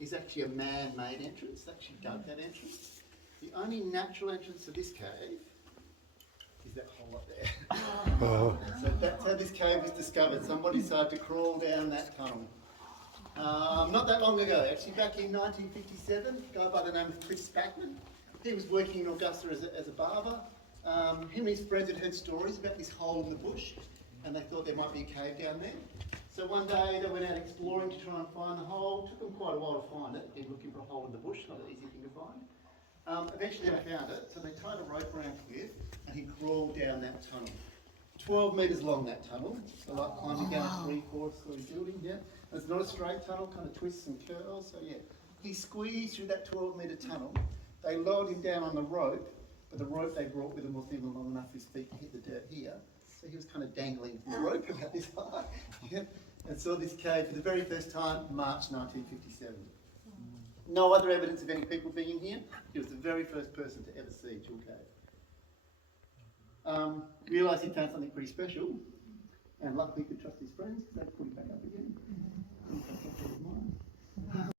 is actually a man-made entrance. They actually dug that entrance. The only natural entrance to this cave is that hole up there. Oh. So that's how this cave was discovered. Somebody decided to crawl down that tunnel. Not that long ago, actually back in 1957, a guy by the name of Chris Spackman. He was working in Augusta as a barber. Him and his friends had heard stories about this hole in the bush, and they thought there might be a cave down there. So one day they went out exploring to try and find the hole. It took them quite a while to find it. They'd been looking for a hole in the bush, not an easy thing to find. Eventually they found it, so they tied a rope around Cliff and he crawled down that tunnel. 12 metres long, that tunnel. So like climbing down a 3/4 story building, yeah. And it's not a straight tunnel, kind of twists and curls, so yeah. He squeezed through that 12-metre tunnel. They lowered him down on the rope, but the rope they brought with them wasn't even long enough for his feet to hit the dirt here. So he was kind of dangling from the rope about this high. Yeah. And saw this cave for the very first time, March 1957. No other evidence of any people being in here. He was the very first person to ever see Jewel Cave. Realised he'd found something pretty special, and luckily could trust his friends because they put him back up again.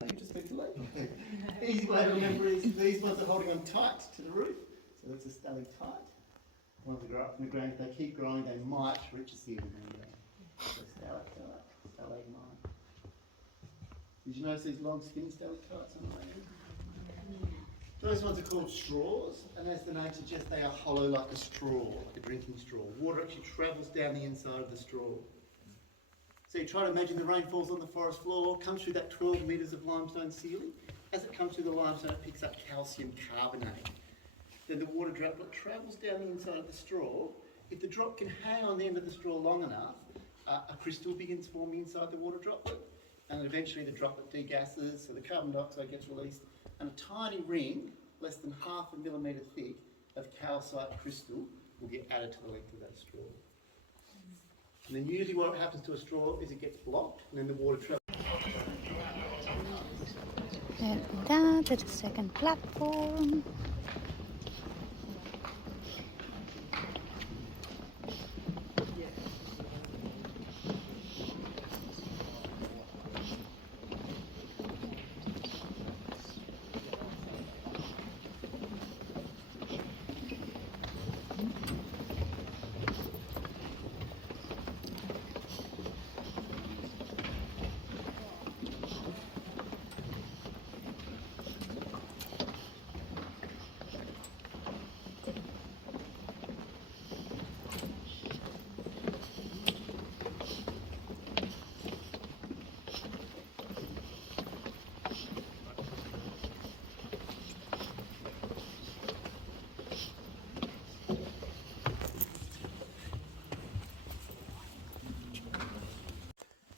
You just speak late. Easy way to remember is these ones are holding on tight to the roof, so that's a stalactite. Ones that grow up from the ground, if they keep growing, they might reach the ceiling. So stalactite, stalagmite. Did you notice these long skinny stalactites on the land? Those ones are called straws, and as the name suggests, they are hollow like a straw, like a drinking straw. Water actually travels down the inside of the straw. So you try to imagine the rain falls on the forest floor, comes through that 12 metres of limestone ceiling. As it comes through the limestone, it picks up calcium carbonate. Then the water droplet travels down the inside of the straw. If the drop can hang on the end of the straw long enough, a crystal begins forming inside the water droplet, and then eventually the droplet degasses, so the carbon dioxide gets released, and a tiny ring, less than 1/2 millimetre thick, of calcite crystal will get added to the length of that straw. And then usually what happens to a straw is it gets blocked, and then the water travels. And down to the second platform.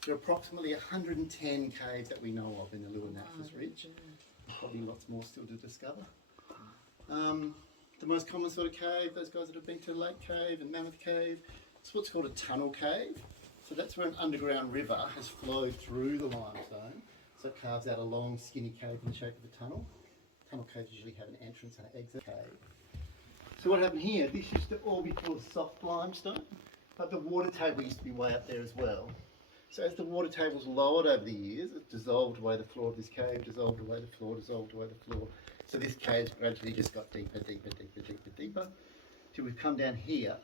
There are approximately 110 caves that we know of in the Lewin-Nathis Ridge. Probably lots more still to discover. The most common sort of cave, those guys that have been to Lake Cave and Mammoth Cave, it's what's called a tunnel cave. So that's where an underground river has flowed through the limestone, so it carves out a long skinny cave in the shape of a tunnel. Tunnel caves usually have an entrance and an exit cave. So what happened here, this used to all be full of soft limestone, but the water table used to be way up there as well. So as the water table's lowered over the years, it dissolved away the floor of this cave, dissolved away the floor, dissolved away the floor. So this cave's gradually just got deeper, deeper, deeper, deeper, deeper, till we've come down here,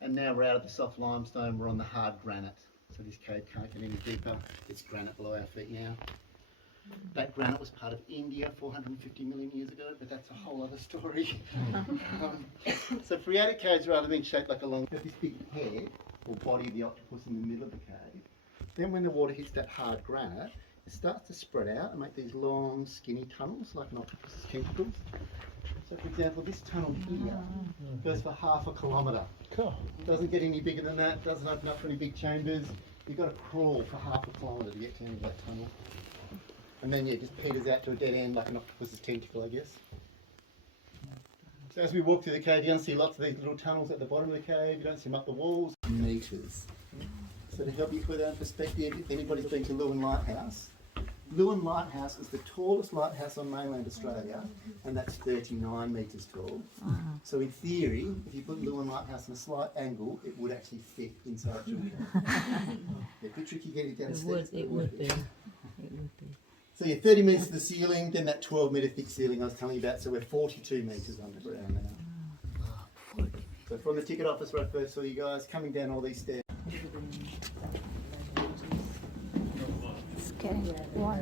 and now we're out of the soft limestone, we're on the hard granite. So this cave can't get any deeper, it's granite below our feet now. That granite was part of India 450 million years ago, but that's a whole other story. So phreatic caves, rather than shaped like a long, got this big head, or body of the octopus in the middle of the cave. Then when the water hits that hard granite, it starts to spread out and make these long, skinny tunnels, like an octopus's tentacles. So for example, this tunnel here goes for 1/2 kilometre. Cool. Doesn't get any bigger than that, doesn't open up for any big chambers. You've got to crawl for 1/2 kilometre to get to the end of that tunnel. And then, yeah, it just peters out to a dead end like an octopus's tentacle, I guess. So as we walk through the cave, you're going to see lots of these little tunnels at the bottom of the cave. You don't see them up the walls. Metres. So to help you put that in perspective, if anybody's been to Lewin Lighthouse, Lewin Lighthouse is the tallest lighthouse on mainland Australia, and that's 39 metres tall. So in theory, if you put Lewin Lighthouse in a slight angle, it would actually fit inside Jewel Cave. Yeah, a bit tricky getting down the steps. It would be. So you're 30 metres to the ceiling, then that 12 metre thick ceiling I was telling you about, so we're 42 metres underground now. So from the ticket office where I first saw you guys, coming down all these stairs. It's getting warm.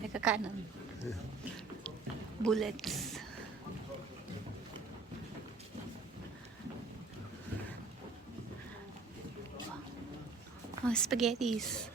Teka kanan. Bullets. Oh, spaghettis.